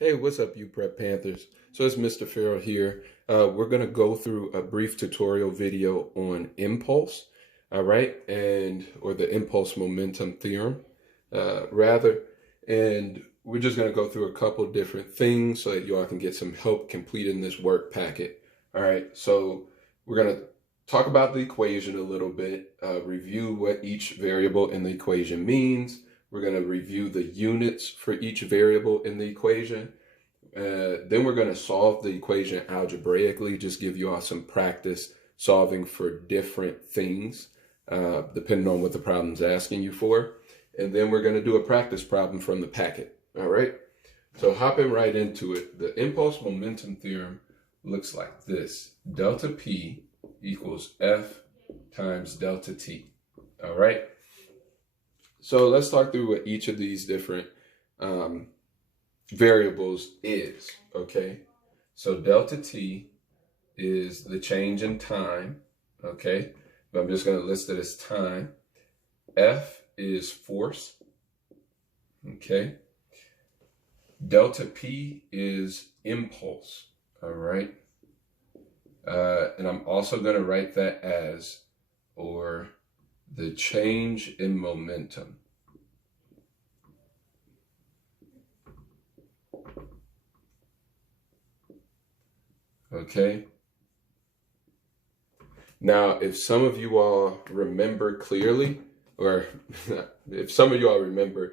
Hey, what's up, you Prep Panthers? So it's Mr. Farrell here. We're going to go through a brief tutorial video on impulse, all right, or the Impulse-Momentum Theorem, rather. And we're just going to go through a couple different things so that you all can get some help completing this work packet. All right, so we're going to talk about the equation a little bit, review what each variable in the equation means. We're going to review the units for each variable in the equation. Then we're going to solve the equation algebraically, just give you all some practice solving for different things, depending on what the problem's asking you for. And then we're going to do a practice problem from the packet. All right. So hopping right into it, the impulse momentum theorem looks like this. Delta P equals F times delta T. All right. So let's talk through what each of these different variables is, okay? So delta T is the change in time, okay? But I'm just going to list it as time. F is force, okay? Delta P is impulse, all right? And I'm also going to write that as, or the change in momentum. Okay. Now, if some of you all remember clearly, or if some of you all remember,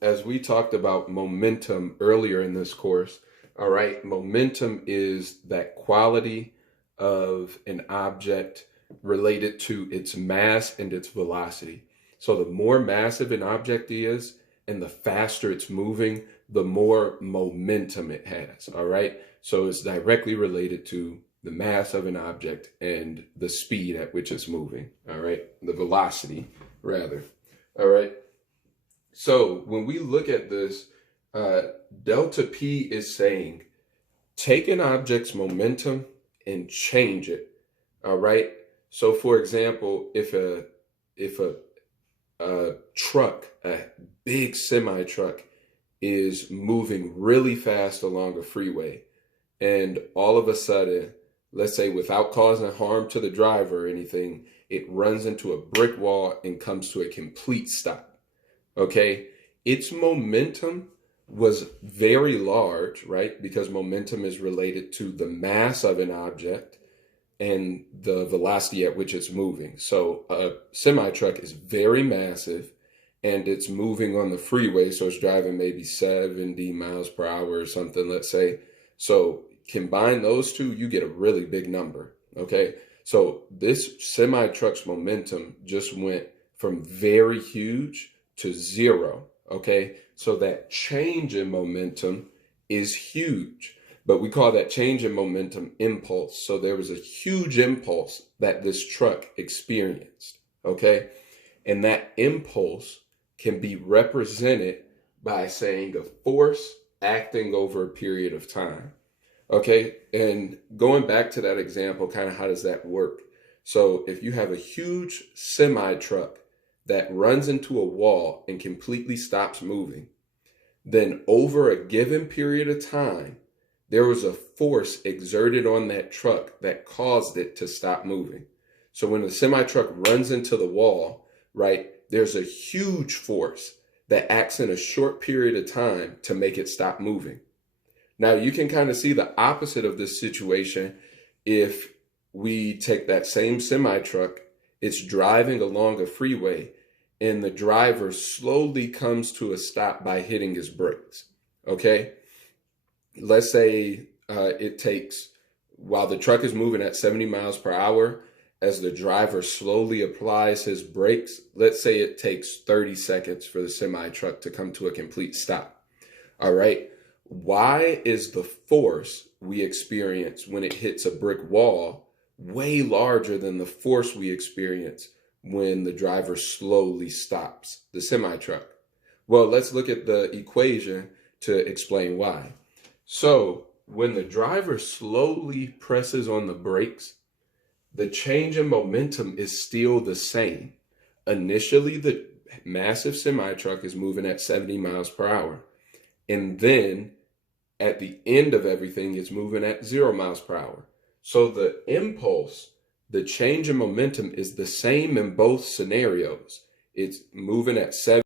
as we talked about momentum earlier in this course, all right, momentum is that quality of an object related to its mass and its velocity. So the more massive an object is and the faster it's moving, the more momentum it has, all right? So it's directly related to the mass of an object and the speed at which it's moving, all right? The velocity, rather, all right? So when we look at this, delta P is saying, take an object's momentum and change it, all right? So for example, if a truck, a big semi truck is moving really fast along a freeway, and all of a sudden, let's say without causing harm to the driver or anything, it runs into a brick wall and comes to a complete stop, okay? Its momentum was very large, right? Because momentum is related to the mass of an object and the velocity at which it's moving. So a semi-truck is very massive and it's moving on the freeway. So it's driving maybe 70 miles per hour or something, let's say. So combine those two, you get a really big number, okay? So this semi-truck's momentum just went from very huge to zero, okay? So that change in momentum is huge. But we call that change in momentum impulse. So there was a huge impulse that this truck experienced, okay? And that impulse can be represented by saying a force acting over a period of time, okay? And going back to that example, kind of how does that work? So if you have a huge semi-truck that runs into a wall and completely stops moving, then over a given period of time, there was a force exerted on that truck that caused it to stop moving. So when the semi-truck runs into the wall, right, there's a huge force that acts in a short period of time to make it stop moving. Now you can kind of see the opposite of this situation if we take that same semi-truck, it's driving along a freeway, and the driver slowly comes to a stop by hitting his brakes, okay? Let's say it takes, while the truck is moving at 70 miles per hour, as the driver slowly applies his brakes, let's say it takes 30 seconds for the semi-truck to come to a complete stop, all right? Why is the force we experience when it hits a brick wall way larger than the force we experience when the driver slowly stops the semi-truck? Well, let's look at the equation to explain why. So when the driver slowly presses on the brakes, the change in momentum is still the same. Initially, the massive semi-truck is moving at 70 miles per hour. And then at the end of everything, it's moving at 0 miles per hour. So the impulse, the change in momentum, is the same in both scenarios. It's moving at 7